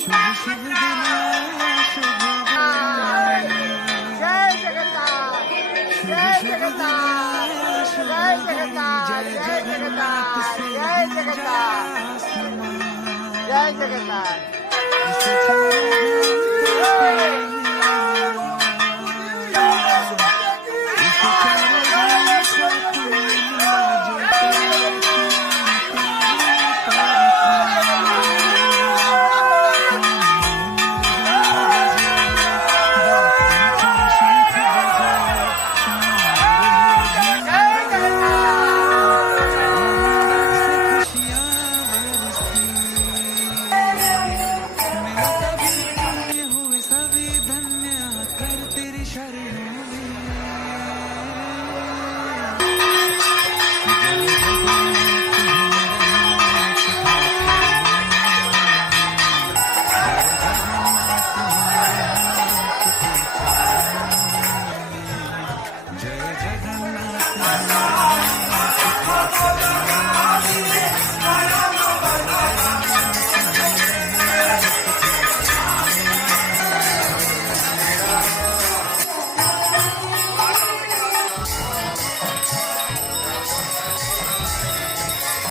शुभ शुभ दिन आया, शुभ जय जगन्नाथ, जय जगन्नाथ, जय जगन्नाथ, जय जगन्नाथ, जय जगन्नाथ, जय जगन्नाथ। इसे चारों धाम इसे चारों धाम का पुण्य मिला, जो तेरे शंख बजाए, से खुशियाँ बरसी। मेरे कभी पुण्य हुए सभी धन्य, आकर तेरी शरणों में। जय जगन्नाथ